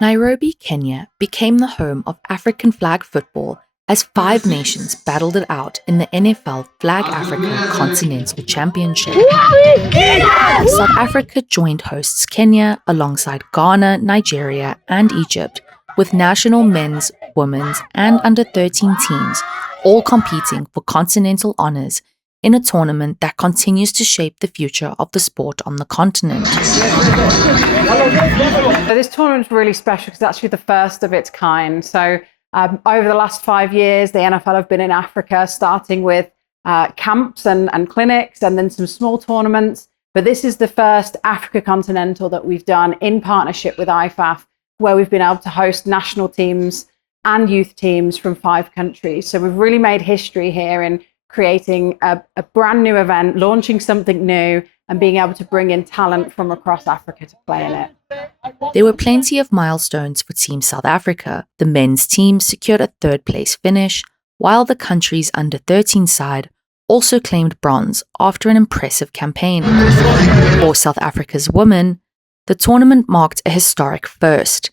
Nairobi, Kenya became the home of African flag football as 5 nations battled it out in the NFL Flag Africa Continental Championship. South Africa joined hosts Kenya alongside Ghana, Nigeria, and Egypt, with national men's, women's, and under-13 teams all competing for continental honors in a tournament that continues to shape the future of the sport on the continent. This tournament is really special because it's actually the first of its kind. So over the last 5 years, the NFL have been in Africa, starting with camps and clinics and then some small tournaments. But this is the first Africa Continental that we've done in partnership with IFAF, where we've been able to host national teams and youth teams from 5 countries. So we've really made history here in creating a brand new event, launching something new, and being able to bring in talent from across Africa to play in it. There were plenty of milestones for Team South Africa. The men's team secured a 3rd place finish, while the country's under-13 side also claimed bronze after an impressive campaign. For South Africa's women, the tournament marked a historic first.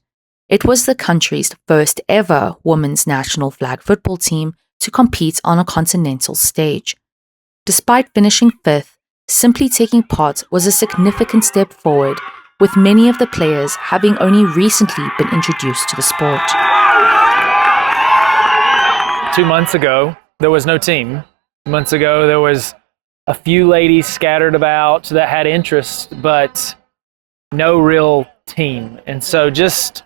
It was the country's first ever women's national flag football team to compete on a continental stage. Despite finishing 5th, simply taking part was a significant step forward, with many of the players having only recently been introduced to the sport. 2 months ago, there was no team. 2 months ago, there was a few ladies scattered about that had interest, but no real team. And so just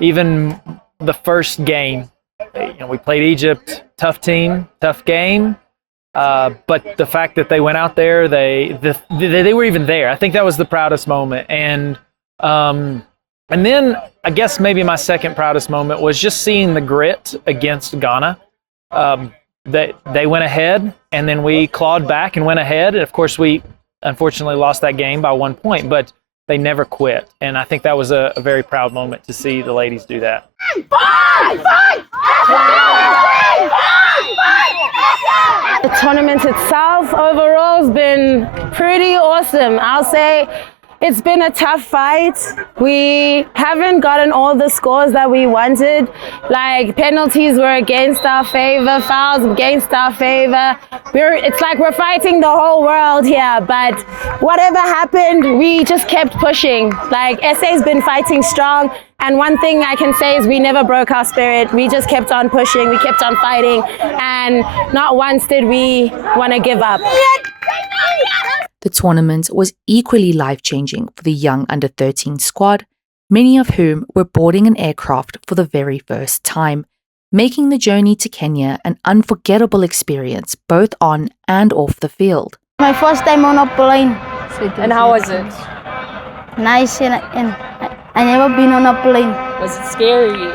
even the first game, we played Egypt, tough team, tough game. But the fact that they went out there, they were even there. I think that was the proudest moment. And then I guess maybe my second proudest moment was just seeing the grit against Ghana. They went ahead, and then we clawed back and went ahead. And of course, we unfortunately lost that game by 1 point, but they never quit. And I think that was a very proud moment to see the ladies do that. The tournament itself overall has been pretty awesome. I'll say it's been a tough fight. We haven't gotten all the scores that we wanted. Like penalties were against our favor, fouls against our favor. It's like we're fighting the whole world here, but whatever happened, we just kept pushing. Like SA's been fighting strong. And one thing I can say is we never broke our spirit. We just kept on pushing, we kept on fighting, and not once did we want to give up. The tournament was equally life-changing for the young under-13 squad, many of whom were boarding an aircraft for the very first time, making the journey to Kenya an unforgettable experience both on and off the field. My first time on a plane. And how was it? Nice, and I never been on a plane. Was it scary?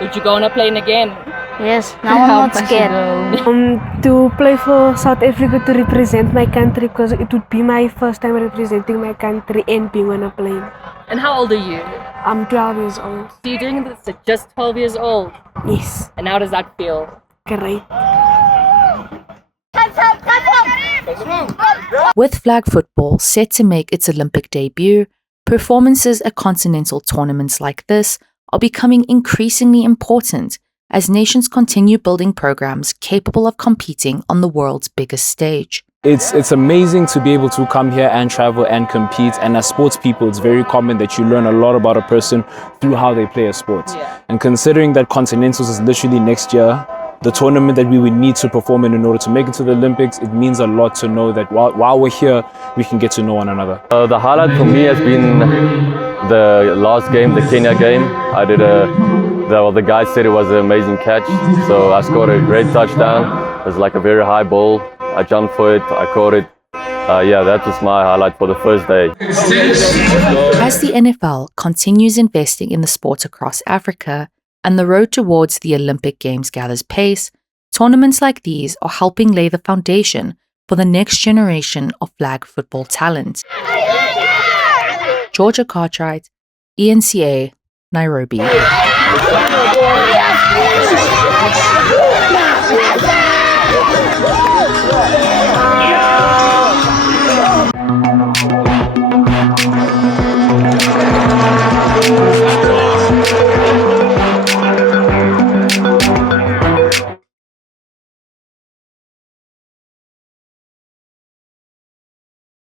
Would you go on a plane again? Yes, now I'm not scared. To play for South Africa, to represent my country, because it would be my first time representing my country and being on a plane. And how old are you? I'm 12 years old. So you're doing this at just 12 years old? Yes. And how does that feel? Great. With flag football set to make its Olympic debut, performances at continental tournaments like this are becoming increasingly important as nations continue building programs capable of competing on the world's biggest stage. It's amazing to be able to come here and travel and compete, and as sports people it's very common that you learn a lot about a person through how they play a sport. Yeah. And considering that Continentals is literally next year, the tournament that we would need to perform in order to make it to the Olympics, it means a lot to know that while we're here, we can get to know one another. The highlight for me has been the last game, the Kenya game. I did the guys said it was an amazing catch, so I scored a great touchdown. It was like a very high ball. I jumped for it, I caught it. Yeah, that was my highlight for the first day. As the NFL continues investing in the sport across Africa, and the road towards the Olympic Games gathers pace, tournaments like these are helping lay the foundation for the next generation of flag football talent. Georgia Cartwright, ENCA, Nairobi.